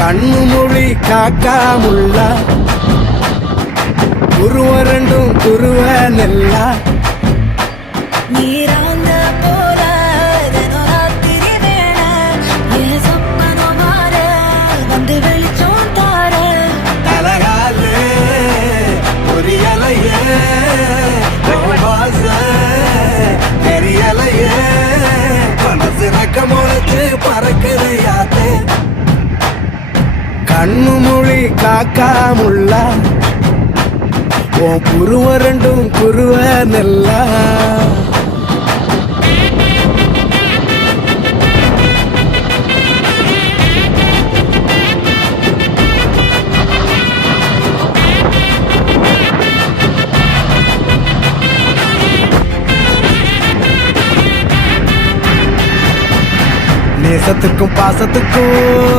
கண்ணு மொழி காக்காமுள்ள குருவ ரெண்டும் குருவ நெல்லா நீராங்க போல ராத்திரி வேண என் சொப்பனம் மாற வந்து வெளிச்சம் தார அழகாலே பொரியலையே வாச தெரியலையே மனசு ரக்கமுளைச்சு பறக்குது யாத்தே கண்ணு மொழி காக்காமுள்ள உன் குருவ ரெண்டும் குருவ நெல்லா நேசத்துக்கும் பாசத்துக்கும்